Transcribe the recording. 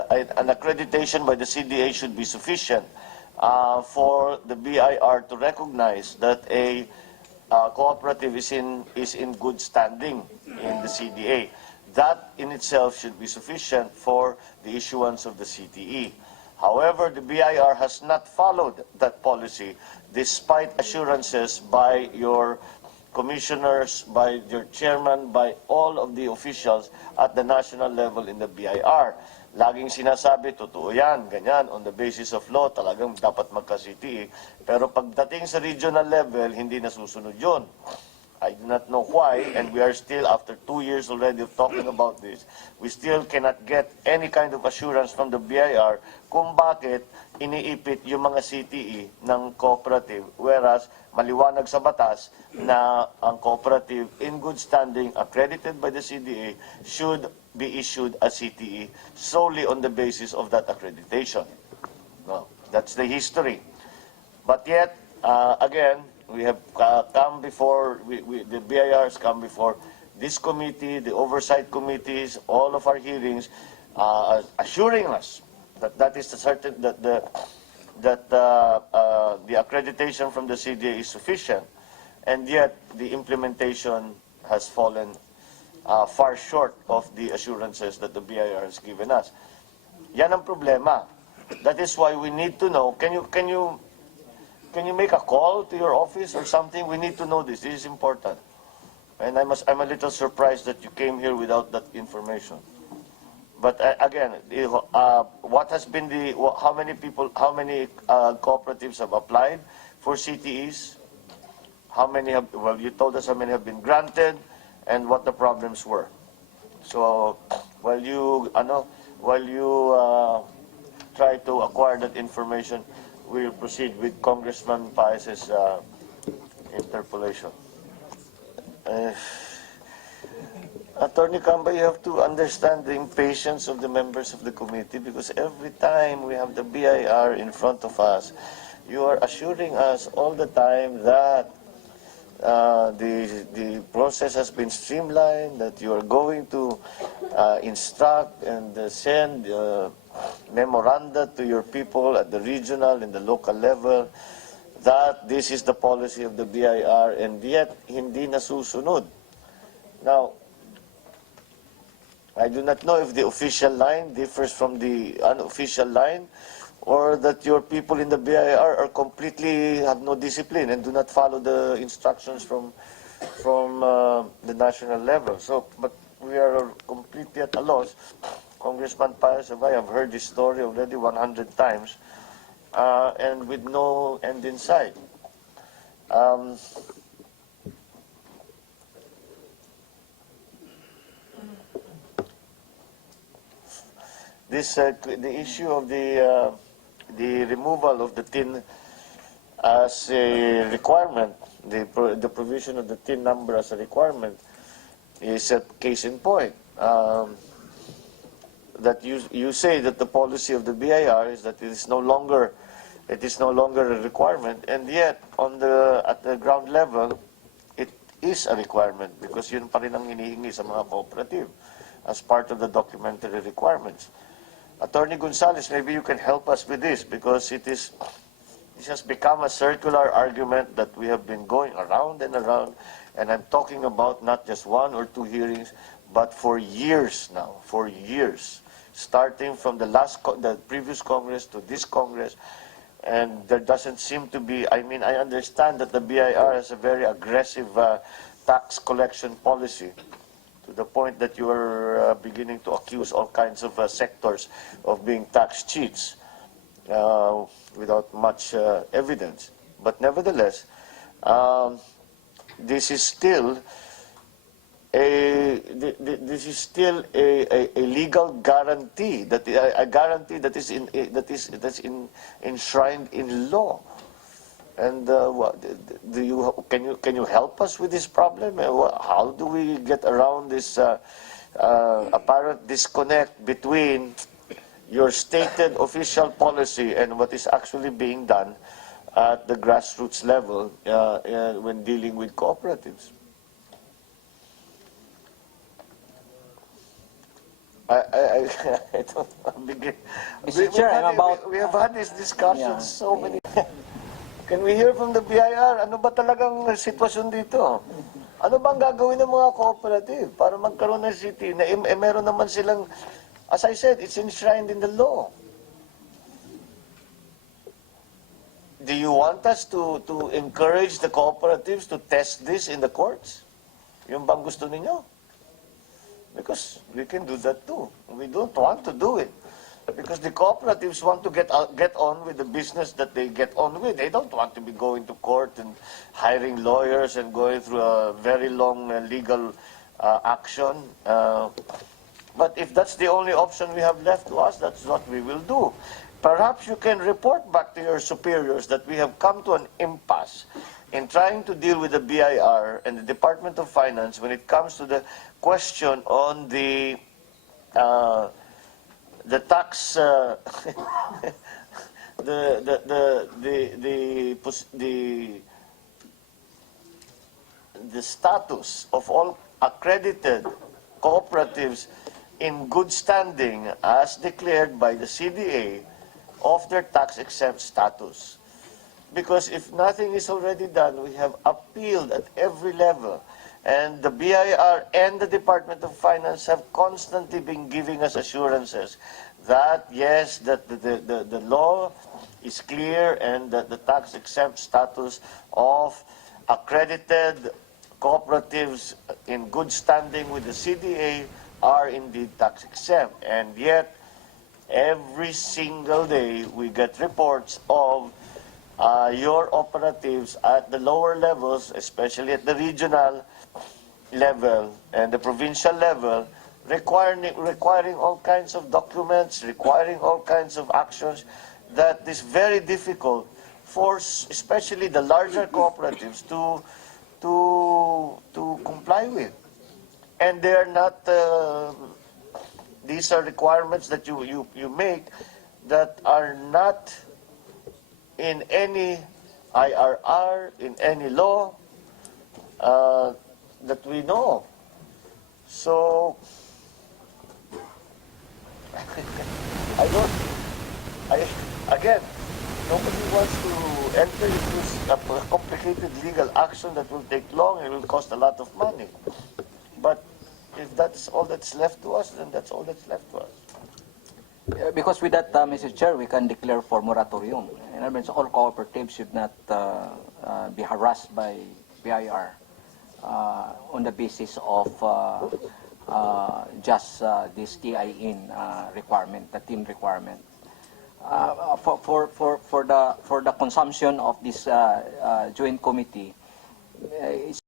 an accreditation by the CDA should be sufficient for the BIR to recognize that a cooperative is in good standing in the CDA. That in itself should be sufficient for the issuance of the CTE. However, the BIR has not followed that policy despite assurances by your commissioners, by your chairman, by all of the officials at the national level in the BIR. Laging sinasabi, totoo yan, ganyan, on the basis of law, talagang dapat magka-CTE. Pero pagdating sa regional level, hindi nasusunod yun. I do not know why, and we are still, after 2 years already of talking about this, we still cannot get any kind of assurance from the BIR kung bakit iniipit yung mga CTE ng cooperative, whereas maliwanag sa batas na ang cooperative in good standing, accredited by the CDA, should be issued a CTE solely on the basis of that accreditation. No, that's the history. But yet, again, we have come before, the BIR has come before this committee, the oversight committees, all of our hearings, assuring us that that is certain, that the accreditation from the CDA is sufficient, and yet the implementation has fallen far short of the assurances that the BIR has given us. Yan ang problema. That is why we need to know. Can you make a call to your office or something? We need to know this. This is important. And I'm a little surprised that you came here without that information. But again, what has been how many cooperatives have applied for CTEs? How many have, well, you told us how many have been granted and what the problems were. So while you try to acquire that information, we'll proceed with Congressman Paez's interpolation. Attorney Camba, you have to understand the impatience of the members of the committee, because every time we have the BIR in front of us, you are assuring us all the time that the process has been streamlined, that you are going to instruct and send memoranda to your people at the regional and the local level that this is the policy of the BIR, and yet hindi nasusunod. Now, I do not know if the official line differs from the unofficial line, or that your people in the BIR are completely have no discipline and do not follow the instructions from the national level. So, but we are completely at a loss. Congressman Paez, I have heard this story already 100 times, and with no end in sight. The issue of the removal of the tin as a requirement, the provision of the tin number as a requirement, is a case in point. That you say that the policy of the BIR is that it is no longer a requirement, and yet at the ground level it is a requirement, because yun pa rin ang hinihingi sa mga cooperative as part of the documentary requirements. Attorney Gonzales, maybe you can help us with this, because this has become a circular argument that we have been going around and around, and I'm talking about not just 1 or 2 hearings, but for years now, for years, starting from the previous Congress to this Congress, and there doesn't seem to be, I mean, I understand that the BIR has a very aggressive tax collection policy, to the point that you are beginning to accuse all kinds of sectors of being tax cheats without much evidence. But nevertheless, this is still a legal guarantee, a guarantee that's enshrined in law. And can you help us with this problem? How do we get around this apparent disconnect between your stated official policy and what is actually being done at the grassroots level when dealing with cooperatives? I don't begin. Mr. Chair, I'm about... We have had these discussions Yeah. so many. Can we hear from the BIR? Ano ba talagang sitwasyon dito? Ano bang gagawin ng mga cooperative para magkaroon ng city na meron naman silang, as I said, it's enshrined in the law. Do you want us to encourage the cooperatives to test this in the courts? Yung bang gusto ninyo? Because we can do that too. We don't want to do it. Because the cooperatives want to get on with the business that they get on with. They don't want to be going to court and hiring lawyers and going through a very long legal action. But if that's the only option we have left to us, that's what we will do. Perhaps you can report back to your superiors that we have come to an impasse in trying to deal with the BIR and the Department of Finance when it comes to the question on the tax, the status of all accredited cooperatives in good standing as declared by the CDA of their tax-exempt status. Because if nothing is already done, we have appealed at every level. And the BIR and the Department of Finance have constantly been giving us assurances that, yes, that the law is clear and that the tax-exempt status of accredited cooperatives in good standing with the CDA are indeed tax-exempt. And yet, every single day, we get reports of your operatives at the lower levels, especially at the regional level and the provincial level, requiring all kinds of documents, requiring all kinds of actions that is very difficult for especially the larger cooperatives to comply with. And they are not, these are requirements that you make that are not in any IRR, in any law that we know. So, again, nobody wants to enter into a complicated legal action that will take long and will cost a lot of money. But if that's all that's left to us, then that's all that's left to us. Because with that, Mr. Chair, we can declare for moratorium. In other words, all cooperatives should not be harassed by BIR on the basis of just this TIN requirement, the TIN requirement. For the consumption of this joint committee, it's